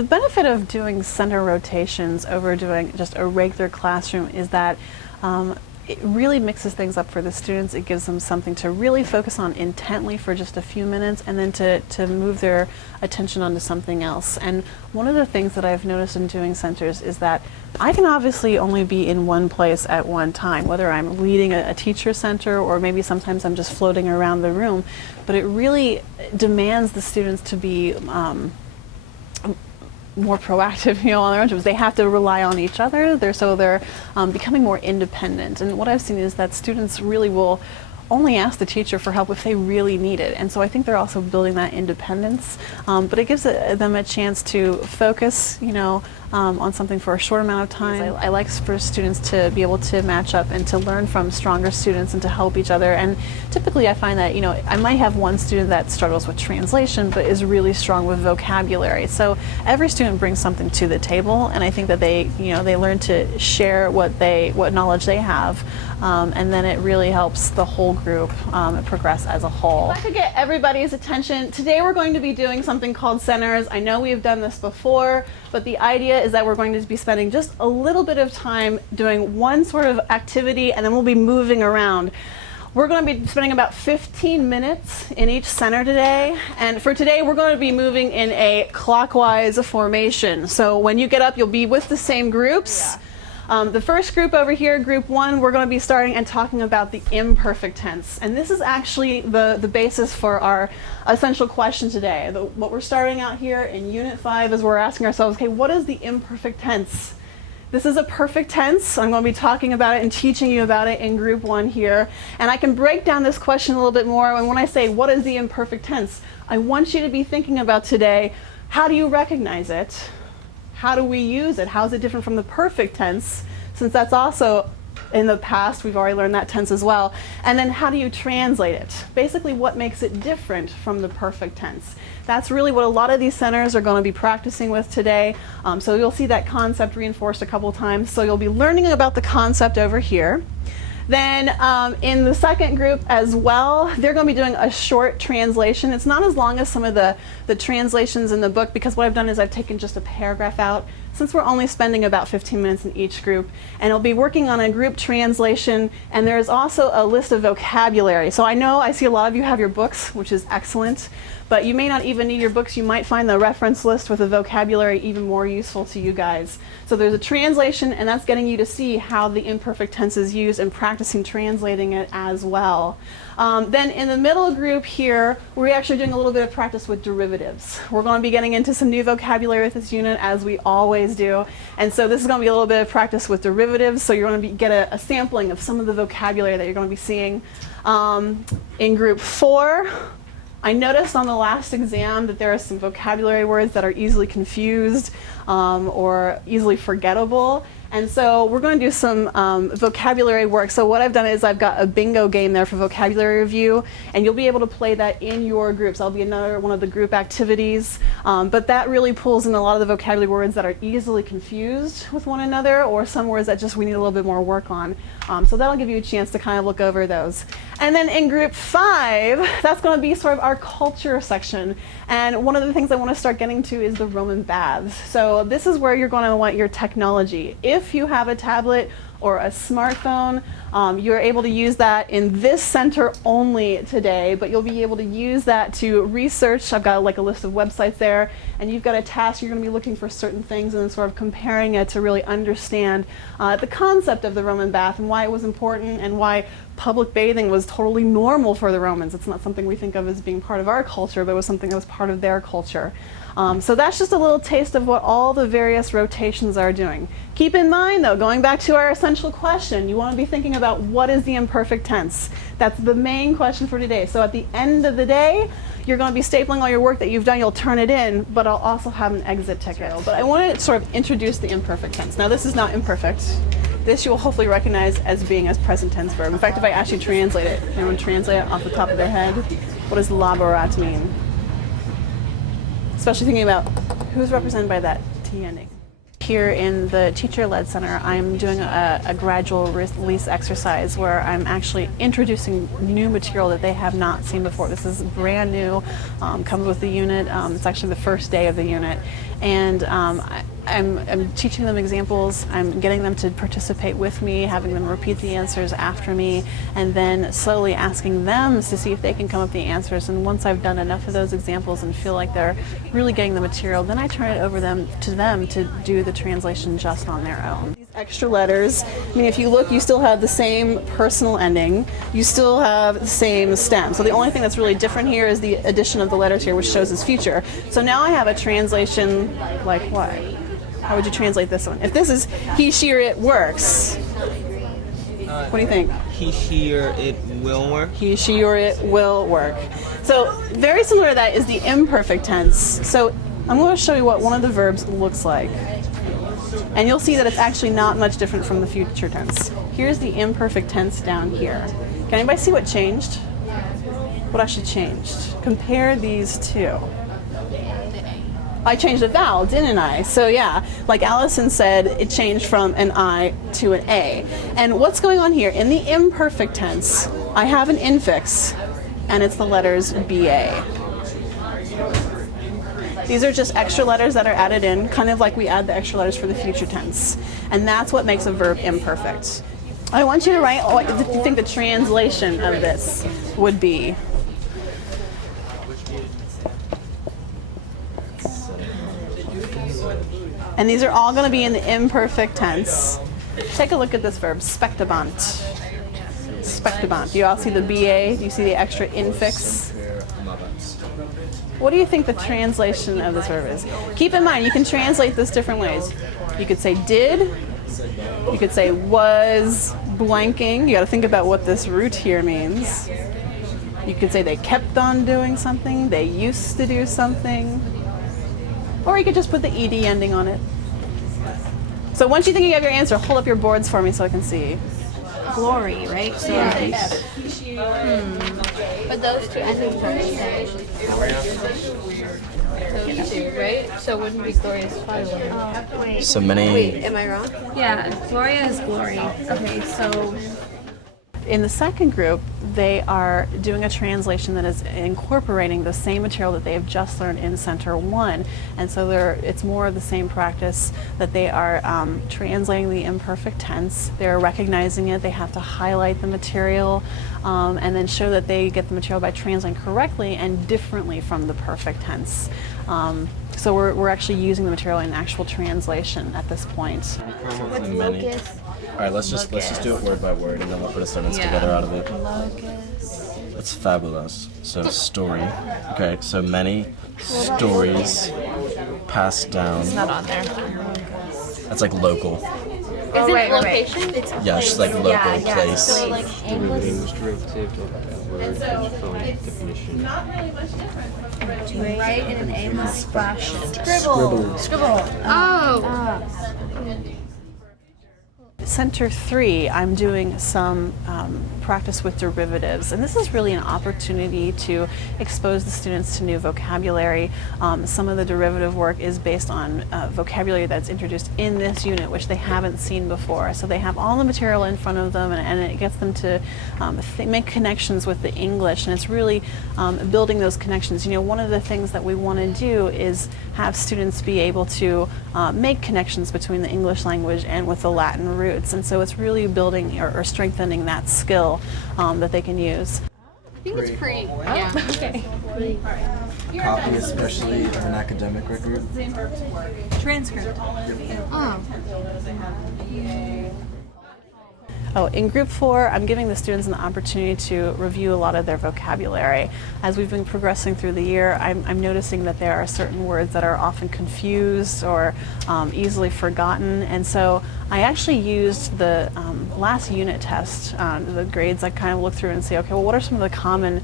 The benefit of doing center rotations over doing just a regular classroom is that it really mixes things up for the students. It gives them something to really focus on intently for just a few minutes, and then to move their attention onto something else. And one of the things that I've noticed in doing centers is that I can obviously only be in one place at one time, whether I'm leading a teacher center or maybe sometimes I'm just floating around the room, but it really demands the students to be more proactive, on their own terms. They have to rely on each other. They're becoming more independent. And what I've seen is that students really will only ask the teacher for help if they really need it. And so I think they're also building that independence. But it gives them a chance to focus, on something for a short amount of time. I like for students to be able to match up and to learn from stronger students and to help each other. And typically I find that, I might have one student that struggles with translation but is really strong with vocabulary. So every student brings something to the table, and I think that they learn to share what knowledge they have. And then it really helps the whole group progress as a whole. If I could get everybody's attention, today we're going to be doing something called centers. I know we've done this before, but the idea is that we're going to be spending just a little bit of time doing one sort of activity, and then we'll be moving around. We're going to be spending about 15 minutes in each center today, and for today we're going to be moving in a clockwise formation. So when you get up, you'll be with the same groups. The first group over here, group 1, we're going to be starting and talking about the imperfect tense. And this is actually the basis for our essential question today. What we're starting out here in Unit 5 is we're asking ourselves, okay, what is the imperfect tense? This is a perfect tense. I'm going to be talking about it and teaching you about it in group 1 here. And I can break down this question a little bit more. And when I say, what is the imperfect tense? I want you to be thinking about today, how do you recognize it? How do we use it? How is it different from the perfect tense? Since that's also in the past, we've already learned that tense as well. And then how do you translate it? Basically, what makes it different from the perfect tense? That's really what a lot of these centers are going to be practicing with today. So you'll see that concept reinforced a couple times. So you'll be learning about the concept over here. Then in the second group as well, they're going to be doing a short translation. It's not as long as some of the translations in the book, because what I've done is I've taken just a paragraph out, since we're only spending about 15 minutes in each group. And I'll be working on a group translation, and there's also a list of vocabulary. So I see a lot of you have your books, which is excellent, but you may not even need your books. You might find the reference list with the vocabulary even more useful to you guys. So there's a translation, and that's getting you to see how the imperfect tense is used and practicing translating it as well. Then in the middle group here, we're actually doing a little bit of practice with derivatives. We're going to be getting into some new vocabulary with this unit, as we always do. And so this is going to be a little bit of practice with derivatives. So you're going to get a sampling of some of the vocabulary that you're going to be seeing. In group 4, I noticed on the last exam that there are some vocabulary words that are easily confused or easily forgettable. And so we're going to do some vocabulary work. So what I've done is I've got a bingo game there for vocabulary review, and you'll be able to play that in your groups. That'll be another one of the group activities. But that really pulls in a lot of the vocabulary words that are easily confused with one another, or some words that just we need a little bit more work on. So that'll give you a chance to kind of look over those. And then in group 5, that's going to be sort of our culture section. And one of the things I want to start getting to is the Roman baths. So this is where you're going to want your technology. If you have a tablet or a smartphone, you're able to use that in this center only today, but you'll be able to use that to research. I've got like a list of websites there, and you've got a task. You're going to be looking for certain things and then sort of comparing it to really understand the concept of the Roman bath and why it was important and why public bathing was totally normal for the Romans. It's not something we think of as being part of our culture, but it was something that was part of their culture. So that's just a little taste of what all the various rotations are doing. Keep in mind, though, going back to our essential question, you want to be thinking about what is the imperfect tense. That's the main question for today. So at the end of the day, you're going to be stapling all your work that you've done. You'll turn it in, but I'll also have an exit ticket. But I want to sort of introduce the imperfect tense. Now, this is not imperfect. This you will hopefully recognize as being a present tense verb. In fact, if I ask you to translate it, anyone translate it off the top of their head? What does laborat mean? Especially thinking about who's represented by that T ending. here in the Teacher-Led Center, I'm doing a gradual release exercise where I'm actually introducing new material that they have not seen before. This is brand new, comes with the unit. It's actually the first day of the unit. And I'm teaching them examples. I'm getting them to participate with me, having them repeat the answers after me, and then slowly asking them to see if they can come up with the answers. And once I've done enough of those examples and feel like they're really getting the material, then I turn it over to them to do the translation just on their own. These extra letters, I mean, if you look, you still have the same personal ending. You still have the same stem. So the only thing that's really different here is the addition of the letters here, which shows as future. So now I have a translation like what? How would you translate this one? If this is he, she, or it works, what do you think? He, she, or it will work. He, she, or it will work. So very similar to that is the imperfect tense. So I'm going to show you what one of the verbs looks like. And you'll see that it's actually not much different from the future tense. Here's the imperfect tense down here. Can anybody see what changed? What actually changed? Compare these two. I changed a vowel, didn't I? So yeah, like Allison said, it changed from an I to an A. And what's going on here? In the imperfect tense, I have an infix, and it's the letters BA. These are just extra letters that are added in, kind of like we add the extra letters for the future tense. And that's what makes a verb imperfect. I want you to write what you think the translation of this would be. And these are all going to be in the imperfect tense. Take a look at this verb, spectabant. Spectabant. Do you all see the BA? Do you see the extra infix? What do you think the translation of this verb is? Keep in mind, you can translate this different ways. You could say did. You could say was blanking. You got to think about what this root here means. You could say they kept on doing something. They used to do something. Or you could just put the ed ending on it. So once you think you have your answer, hold up your boards for me so I can see. Glory, right? So Yes. But those two endings are the same. Those two, right? So it wouldn't be glorious fatherland. Wait. So many. Wait, am I wrong? Yeah, Gloria is glory. Okay, so In the second group, they are doing a translation that is incorporating the same material that they have just learned in Center 1. And so it's more of the same practice that they are translating the imperfect tense. They're recognizing it. They have to highlight the material and then show that they get the material by translating correctly and differently from the perfect tense. So we're actually using the material in actual translation at this point. What's locus? All right, let's just do it word by word, and then we'll put a sentence together out of it. Locus. That's fabulous. So story. Okay, so many stories passed down. it's not on there. That's like local. Is Oh, it right. location? It's Yeah, it's just like local place. So like English, Derivative of a word definition. Not really much different. To write in an aimless fashion. scribble. Scribble. Oh. Center 3, I'm doing some practice with derivatives, and this is really an opportunity to expose the students to new vocabulary. Some of the derivative work is based on vocabulary that's introduced in this unit, which they haven't seen before. So they have all the material in front of them, and it gets them to make connections with the English, and it's really building those connections. You know, one of the things that we want to do is have students be able to make connections between the English language and with the Latin roots. And so it's really building or strengthening that skill that they can use. I think it's pretty. Yeah. Okay. Copy, especially of an academic record. Transcript. Oh. Oh, in group 4, I'm giving the students an opportunity to review a lot of their vocabulary. As we've been progressing through the year, I'm noticing that there are certain words that are often confused or easily forgotten, and so I actually used the last unit test, the grades. I kind of look through and say, okay, well, what are some of the common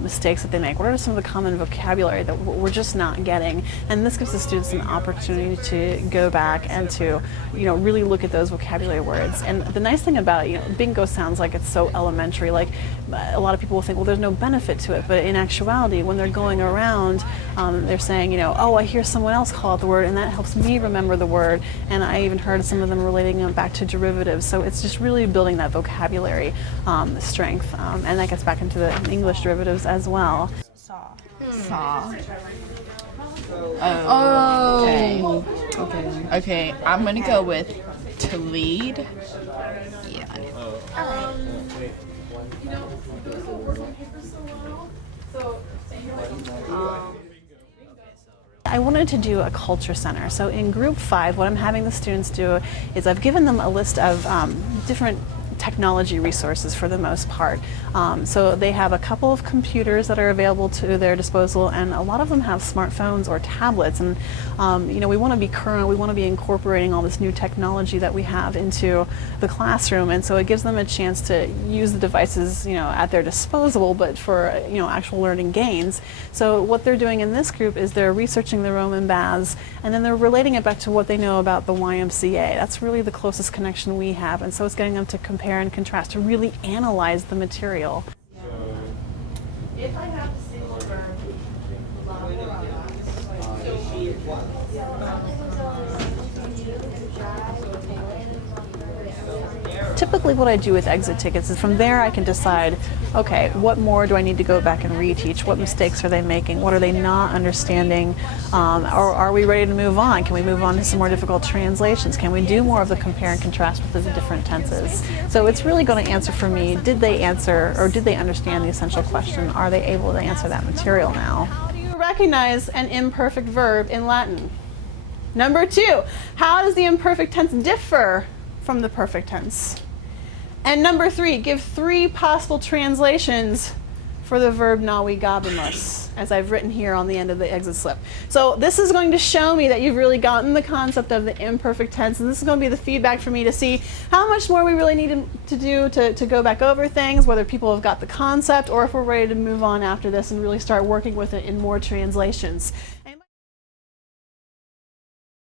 mistakes that they make? What are some of the common vocabulary that we're just not getting? And this gives the students an opportunity to go back and to, really look at those vocabulary words. And the nice thing about, bingo sounds like it's so elementary. Like a lot of people will think, well, there's no benefit to it. But in actuality, when they're going around, they're saying, oh, I hear someone else call out the word, and that helps me remember the word. And I even heard some of them relating them back to derivatives. So it's just really building that vocabulary strength. And that gets back into the English derivatives as well. Saw. Oh. Okay. I'm gonna go with to lead. Yeah. I wanted to do a culture center. So in group 5, what I'm having the students do is I've given them a list of different technology resources for the most part. So they have a couple of computers that are available to their disposal, and a lot of them have smartphones or tablets. And we want to be current. We want to be incorporating all this new technology that we have into the classroom, and so it gives them a chance to use the devices, at their disposal, but for actual learning gains. So what they're doing in this group is they're researching the Roman baths, and then they're relating it back to what they know about the YMCA. That's really the closest connection we have, and so it's getting them to compare and contrast, to really analyze the material. If I have the single verb, typically what I do with exit tickets is from there I can decide, okay, what more do I need to go back and reteach? What mistakes are they making? What are they not understanding? Or are we ready to move on? Can we move on to some more difficult translations? Can we do more of the compare and contrast with the different tenses? So it's really going to answer for me, did they answer or did they understand the essential question? Are they able to answer that material now? How do you recognize an imperfect verb in Latin? Number 2, how does the imperfect tense differ from the perfect tense? And number 3, give 3 possible translations for the verb navigabimus, as I've written here on the end of the exit slip. So this is going to show me that you've really gotten the concept of the imperfect tense, and this is going to be the feedback for me to see how much more we really need to do to go back over things, whether people have got the concept or if we're ready to move on after this and really start working with it in more translations.